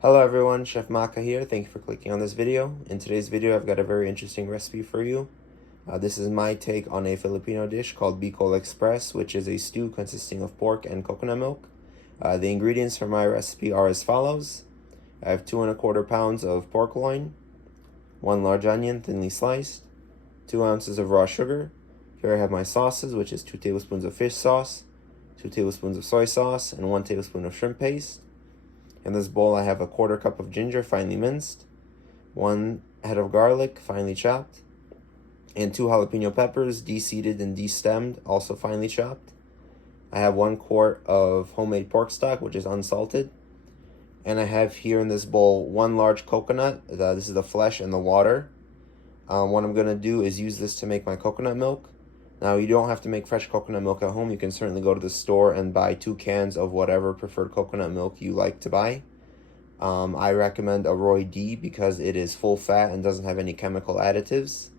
Hello everyone, Chef Maka here. Thank you for clicking on this video. In today's video, I've got a very interesting recipe for you. This is my take on a Filipino dish called Bicole Express, which is a stew consisting of pork and coconut milk. The ingredients for my recipe are as follows. I have 2¼ pounds of pork loin, 1 large onion thinly sliced, 2 ounces of raw sugar. Here I have my sauces, which is 2 tablespoons of fish sauce, 2 tablespoons of soy sauce, and 1 tablespoon of shrimp paste. In this bowl, I have a 1/4 cup of ginger, finely minced, 1 head of garlic, finely chopped, and 2 jalapeno peppers, deseeded and destemmed, also finely chopped. I have 1 quart of homemade pork stock, which is unsalted. And I have here in this bowl 1 large coconut. This is the flesh and the water. What I'm going to do is use this to make my coconut milk. Now, you don't have to make fresh coconut milk at home. You can certainly go to the store and buy 2 cans of whatever preferred coconut milk you like to buy. I recommend AROY-D because it is full fat and doesn't have any chemical additives.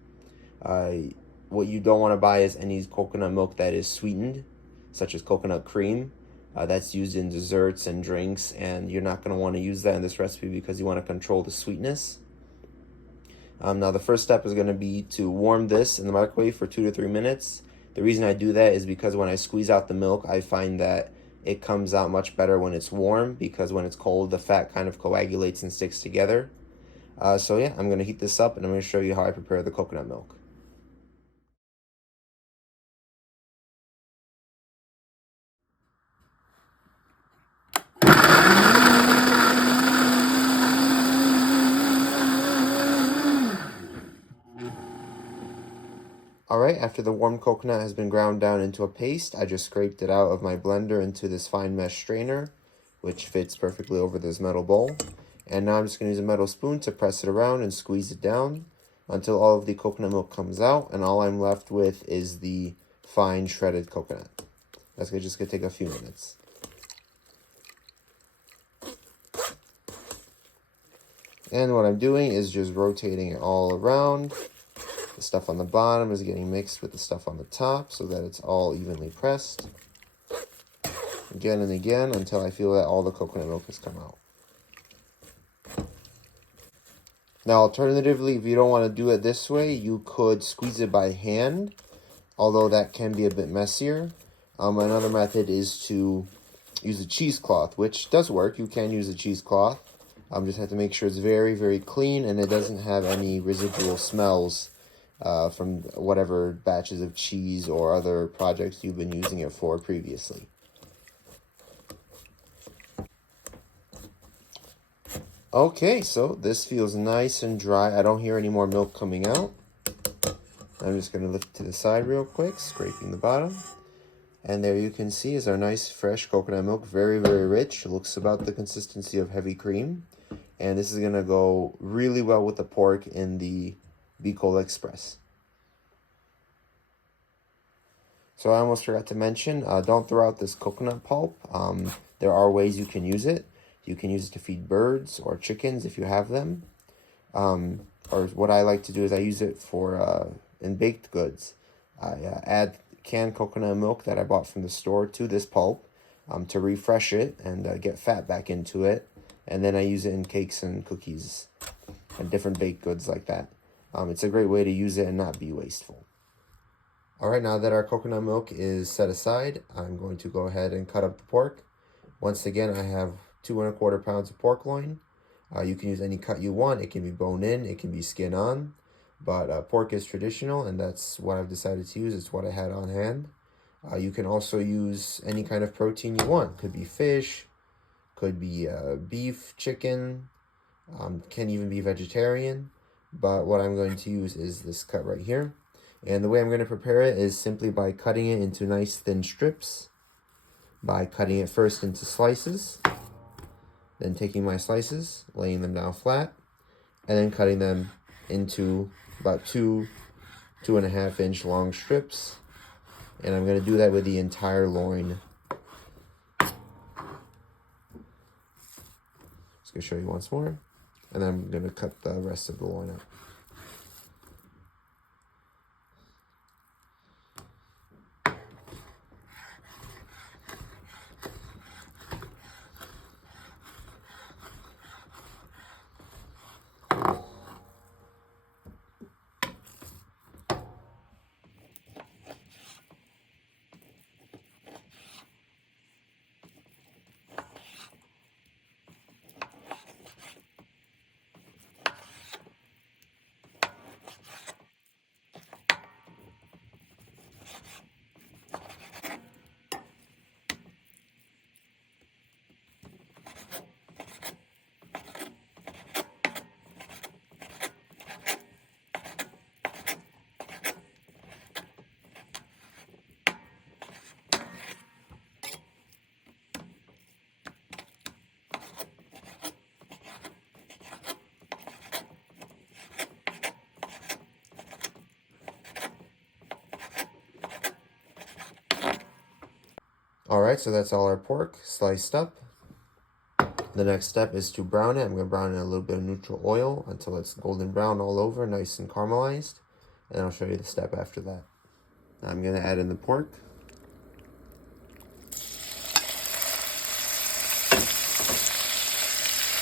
What you don't want to buy is any coconut milk that is sweetened, such as coconut cream. That's used in desserts and drinks, and you're not going to want to use that in this recipe because you want to control the sweetness. Now the first step is going to be to warm this in the microwave for 2 to 3 minutes. The reason I do that is because when I squeeze out the milk, I find that it comes out much better when it's warm, because when it's cold, the fat kind of coagulates and sticks together. So yeah, I'm going to heat this up and I'm going to show you how I prepare the coconut milk. Alright, after the warm coconut has been ground down into a paste, I just scraped it out of my blender into this fine mesh strainer, which fits perfectly over this metal bowl. And now I'm just going to use a metal spoon to press it around and squeeze it down until all of the coconut milk comes out, and all I'm left with is the fine shredded coconut. That's just going to take a few minutes. And what I'm doing is just rotating it all around. The stuff on the bottom is getting mixed with the stuff on the top so that it's all evenly pressed. Again and again until I feel that all the coconut milk has come out. Now, alternatively, if you don't want to do it this way, you could squeeze it by hand, although that can be a bit messier. Another method is to use a cheesecloth, which does work. You can use a cheesecloth. Just have to make sure it's very, very clean and it doesn't have any residual smells from whatever batches of cheese or other projects you've been using it for previously. Okay, so this feels nice and dry. I don't hear any more milk coming out. I'm just going to lift it to the side real quick, scraping the bottom. And there you can see is our nice fresh coconut milk, very, very rich. It looks about the consistency of heavy cream. And this is going to go really well with the pork in the Bicole Express. So I almost forgot to mention, don't throw out this coconut pulp. There are ways you can use it. You can use it to feed birds or chickens if you have them. Or what I like to do is I use it for in baked goods. I add canned coconut milk that I bought from the store to this pulp to refresh it and get fat back into it. And then I use it in cakes and cookies and different baked goods like that. It's a great way to use it and not be wasteful. Alright, now that our coconut milk is set aside, I'm going to go ahead and cut up the pork. Once again, I have 2¼ pounds of pork loin. You can use any cut you want. It can be bone in, it can be skin on. But pork is traditional, and that's what I've decided to use. It's what I had on hand. You can also use any kind of protein you want. Could be fish, could be beef, chicken, can even be vegetarian. But what I'm going to use is this cut right here. And the way I'm going to prepare it is simply by cutting it into nice thin strips. By cutting it first into slices. Then taking my slices, laying them down flat. And then cutting them into about 2.5 inch long strips. And I'm going to do that with the entire loin. Just going to show you once more. And then I'm going to cut the rest of the loin up. Alright, so that's all our pork sliced up. The next step is to brown it. I'm going to brown it in a little bit of neutral oil until it's golden brown all over, nice and caramelized. And I'll show you the step after that. Now I'm going to add in the pork.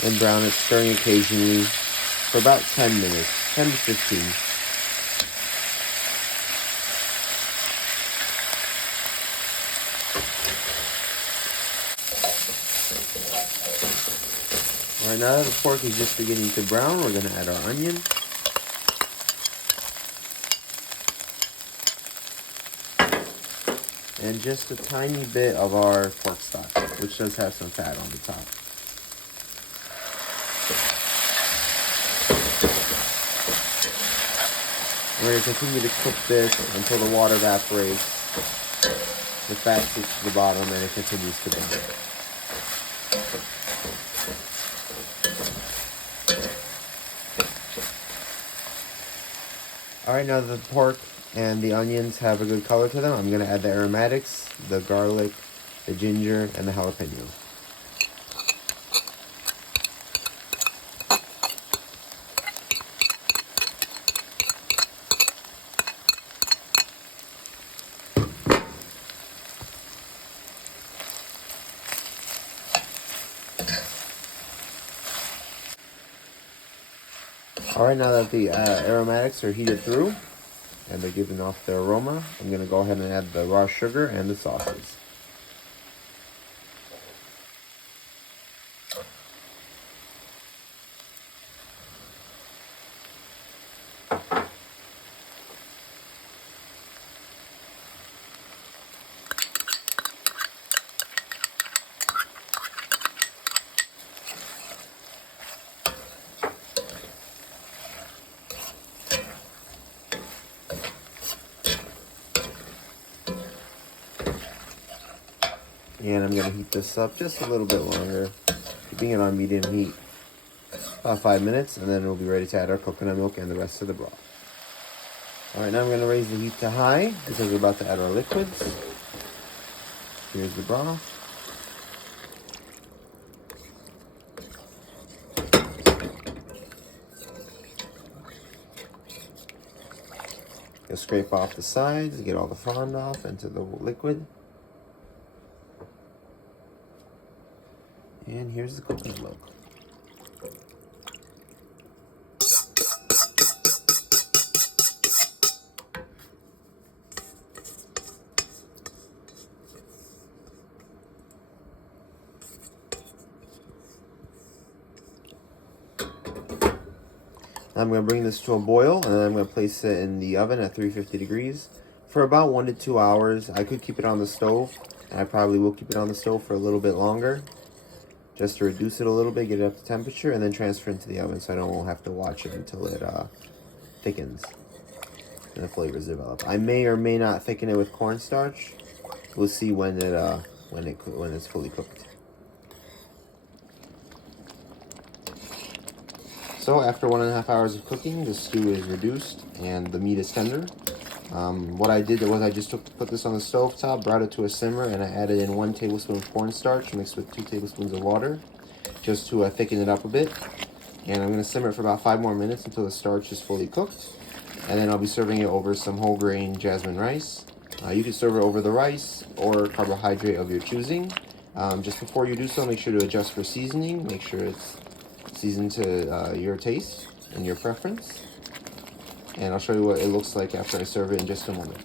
And brown it, stirring occasionally for about 10 minutes, 10 to 15. Alright, now that the pork is just beginning to brown, we're going to add our onion. And just a tiny bit of our pork stock, which does have some fat on the top. We're going to continue to cook this until the water evaporates, the fat sticks to the bottom, and it continues to burn. Alright, now that the pork and the onions have a good color to them, I'm going to add the aromatics, the garlic, the ginger, and the jalapeno. Alright, now that the aromatics are heated through and they're giving off their aroma, I'm going to go ahead and add the raw sugar and the sauces. And I'm going to heat this up just a little bit longer, keeping it on medium heat, about 5 minutes, and then we'll be ready to add our coconut milk and the rest of the broth. Alright, now I'm going to raise the heat to high because we're about to add our liquids. Here's the broth. You'll scrape off the sides, get all the fond off into the liquid. And here's the coconut milk. I'm going to bring this to a boil, and then I'm going to place it in the oven at 350 degrees for about 1 to 2 hours. I could keep it on the stove, and I probably will keep it on the stove for a little bit longer, just to reduce it a little bit, get it up to temperature, and then transfer into the oven so I don't have to watch it until it thickens and the flavors develop. I may or may not thicken it with cornstarch. We'll see when it's fully cooked. So after 1.5 hours of cooking, the stew is reduced and the meat is tender. What I did was I just put this on the stove top, brought it to a simmer, and I added in 1 tablespoon of cornstarch mixed with 2 tablespoons of water, just to thicken it up a bit. And I'm going to simmer it for about 5 more minutes until the starch is fully cooked. And then I'll be serving it over some whole grain jasmine rice. You can serve it over the rice or carbohydrate of your choosing. Just before you do so, make sure to adjust for seasoning. Make sure it's seasoned to your taste and your preference. And I'll show you what it looks like after I serve it in just a moment.